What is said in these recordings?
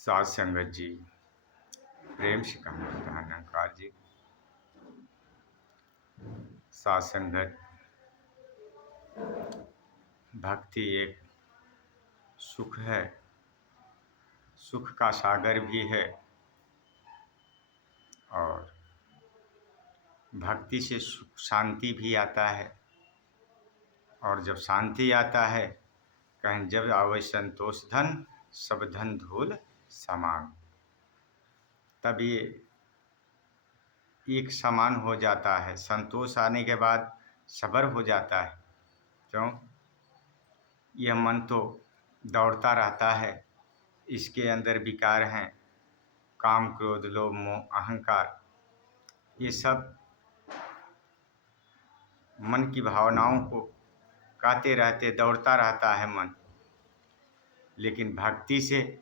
साध संगत जी, प्रेम से कहा निरंकार जी। साध संगत, भक्ति एक सुख है, सुख का सागर भी है। और भक्ति से सुख शांति भी आता है। और जब शांति आता है, कहें जब आवे संतोष धन, सब धन धूल समान, तब ये एक समान हो जाता है। संतोष आने के बाद सब्र हो जाता है। क्यों? यह मन तो दौड़ता रहता है, इसके अंदर विकार हैं, काम क्रोध लोभ मोह अहंकार। ये सब मन की भावनाओं को गाते रहते दौड़ता रहता है मन। लेकिन भक्ति से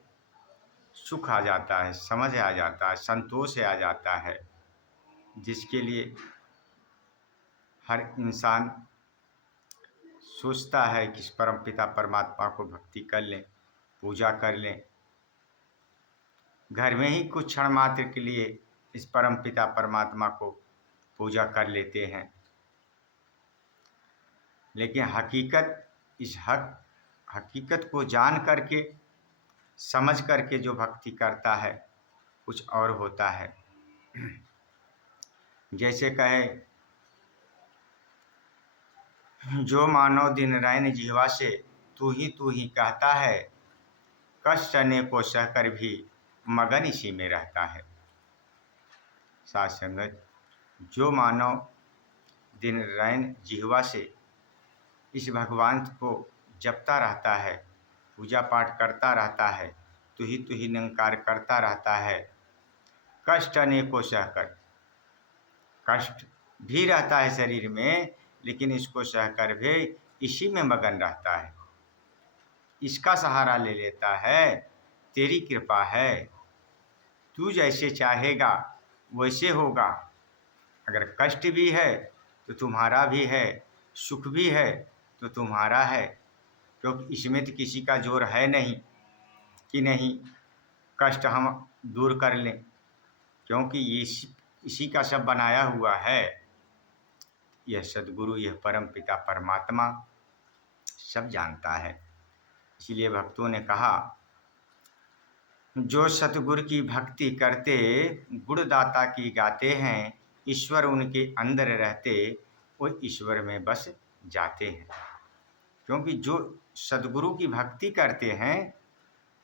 सुख आ जाता है, समझ आ जाता है, संतोष आ जाता है, जिसके लिए हर इंसान सोचता है कि इस परमपिता परमात्मा को भक्ति कर लें, पूजा कर लें। घर में ही कुछ क्षण मात्र के लिए इस परमपिता परमात्मा को पूजा कर लेते हैं। लेकिन हकीकत को जान करके, समझ करके जो भक्ति करता है, कुछ और होता है। जैसे कहे, जो मानव दिन रैन जिह्वा से तू ही कहता है, कष्ट अनेकों सहकर भी मगन इसी में रहता है। साध संगत, जो मानव दिन रैन जिह्वा से इस भगवान को जपता रहता है, पूजा पाठ करता रहता है, तू ही निरंकार करता रहता है, कष्ट अनेकों सहकर, कष्ट भी रहता है शरीर में, लेकिन इसको सहकर भी इसी में मगन रहता है, इसका सहारा ले लेता है। तेरी कृपा है, तू जैसे चाहेगा वैसे होगा। अगर कष्ट भी है तो तुम्हारा भी है, सुख भी है तो तुम्हारा है। क्योंकि इसमें तो किसी का जोर है नहीं कि नहीं कष्ट हम दूर कर लें, क्योंकि ये इसी का सब बनाया हुआ है। यह सद्गुरु, यह परम पिता परमात्मा सब जानता है। इसीलिए भक्तों ने कहा, जो सतगुरु की भक्ति करते, गुणदाता की गाते हैं, ईश्वर उनके अंदर रहते, वो ईश्वर में बस जाते हैं। क्योंकि जो सद्गुरु की भक्ति करते हैं,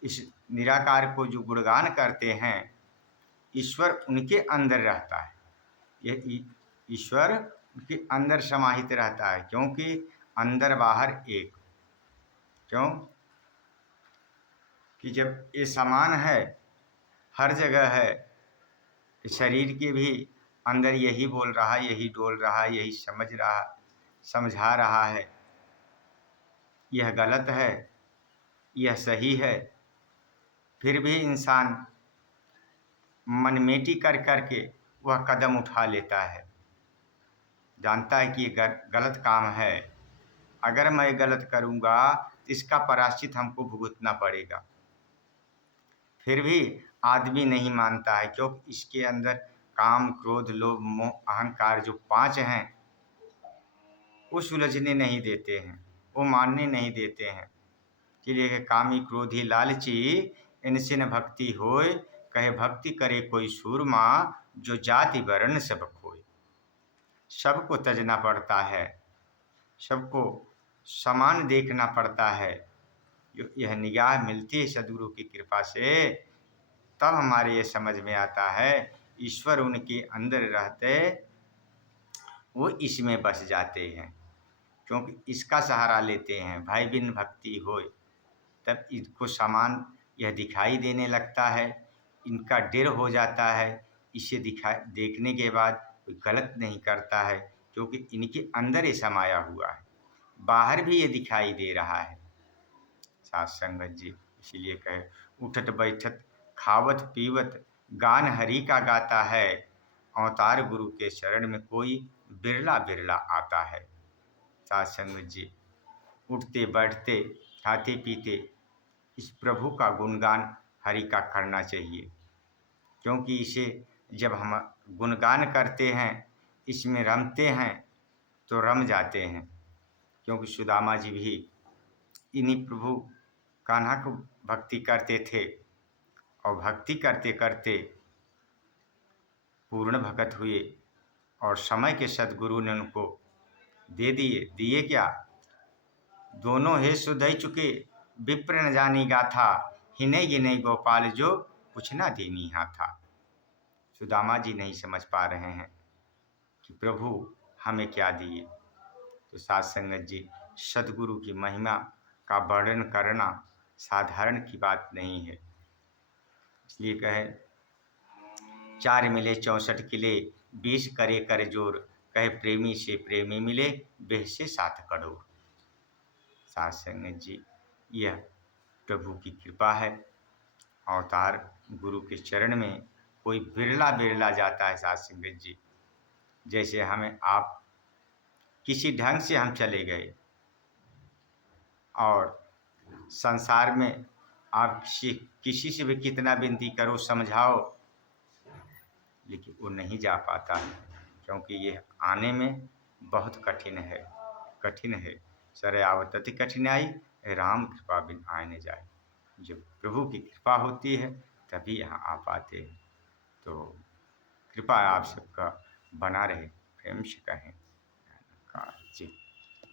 इस निराकार को जो गुणगान करते हैं, ईश्वर उनके अंदर रहता है। यह ईश्वर उनके अंदर समाहित रहता है, क्योंकि अंदर बाहर एक। क्यों कि जब ये समान है, हर जगह है, शरीर के भी अंदर यही बोल रहा है, यही डोल रहा है, यही समझा रहा है, यह गलत है, यह सही है, फिर भी इंसान मनमेटी कर करके वह कदम उठा लेता है। जानता है कि ये गलत काम है, अगर मैं गलत करूँगा तो इसका प्रायश्चित हमको भुगतना पड़ेगा। फिर भी आदमी नहीं मानता है, क्योंकि इसके अंदर काम क्रोध लोभ मोह अहंकार जो 5 हैं, वो सुलझने नहीं देते हैं, वो मानने नहीं देते हैं। इसलिए कामी क्रोधी लालची इनसे न भक्ति होए, कहे भक्ति करे कोई सूरमा, जो जाति वर्ण सब खोए। सबको तजना पड़ता है, सबको समान देखना पड़ता है। जो यह निगाह मिलती है सद्गुरु की कृपा से, तब हमारे ये समझ में आता है, ईश्वर उनके अंदर रहते, वो इसमें बस जाते हैं। क्योंकि इसका सहारा लेते हैं। भाई बिन भक्ति होए, तब इनको समान यह दिखाई देने लगता है, इनका डर हो जाता है। इसे देखने के बाद कोई गलत नहीं करता है, क्योंकि इनके अंदर ये समाया हुआ है, बाहर भी ये दिखाई दे रहा है। साध संगत जी, इसीलिए कहे, उठत बैठत खावत पीवत गान हरि का गाता है, अवतार गुरु के शरण में कोई बिरला बिरला आता है। साध संगत जी, उठते बैठते खाते पीते इस प्रभु का गुणगान हरि का करना चाहिए, क्योंकि इसे जब हम गुणगान करते हैं, इसमें रमते हैं तो रम जाते हैं। क्योंकि सुदामा जी भी इन्हीं प्रभु कान्हा को भक्ति करते थे और भक्ति करते करते पूर्ण भगत हुए और समय के सद्गुरु ने उनको दे दिए क्या? दोनों हे सुधई चुके, विप्र न जानी गाथा, हिने गिने गोपाल जो कुछ न दीनी हाथा। सुदामा जी नहीं समझ पा रहे हैं कि प्रभु हमें क्या दिए। तो साध संगत जी, सदगुरु की महिमा का वर्णन करना साधारण की बात नहीं है। इसलिए कहे, चार मिले 64 किले, 20 करे कर जोर, कहे प्रेमी से प्रेमी मिले, बेह से 7 करोड़। साध संगत जी, यह प्रभु की कृपा है। अवतार गुरु के चरण में कोई बिरला बिरला जाता है। साध संगत जी, जैसे हमें आप किसी ढंग से हम चले गए और संसार में आप किसी से भी कितना विनती करो, समझाओ, लेकिन वो नहीं जा पाता है, क्योंकि ये आने में बहुत कठिन है। सर आवतति कठिनाई, राम कृपा बिन आए न जाए। जब प्रभु की कृपा होती है तभी यहाँ आ पाते हैं। तो कृपा आप सबका बना रहे, प्रेम से कहें।